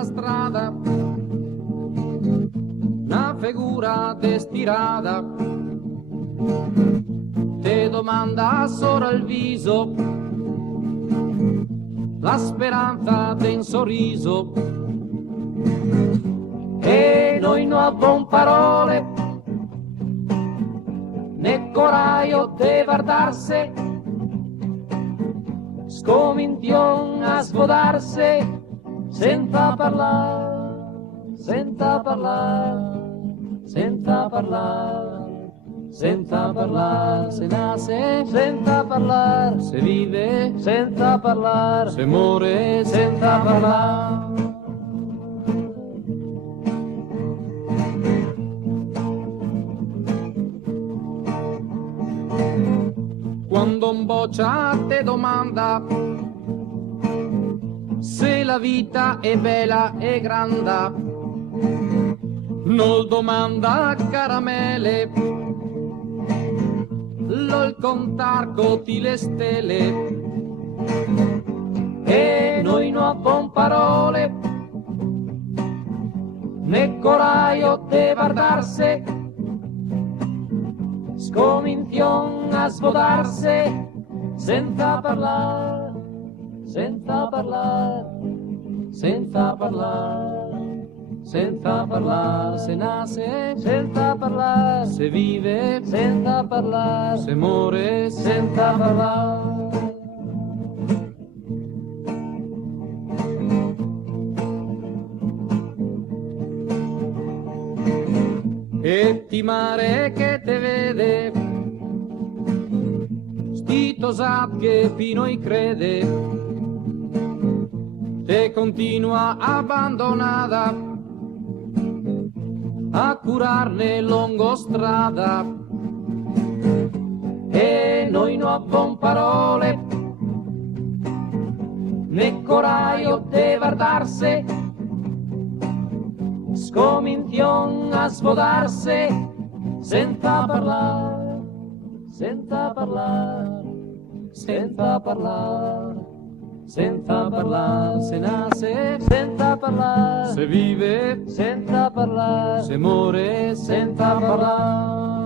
la strada, una figura destirata, te domanda sopra il viso, la speranza d'un sorriso, e noi non abbiamo parole, né coraggio de guardarse, scomintion a svodarse, senza parlare, senza parlare, senza parlare, senza parlare, se nasce senza parlare, se vive senza parlare, se muore senza parlare. Quando un boccia te domanda se la vita è bella e grande, non domanda caramelle, l'ol contar coti le stelle, e noi non abbiamo parole, né coraggio de guardarse, scomintion a svodarse, senza parlare, senza parlare, senza parlare, senza parlare, se nasce senza parlare, se vive senza parlare, se muore senza parlare. E ti mare che te vede, stito sap che pino i crede, te continua abbandonata a curarne lungo strada, e noi non abbiamo parole, né coraggio de guardarse, scomintion a svodarse, senza parlare, senza parlare, senza parlare, senza parlare, se nasce senza parlare, se vive senza parlare, se muore senza parlare.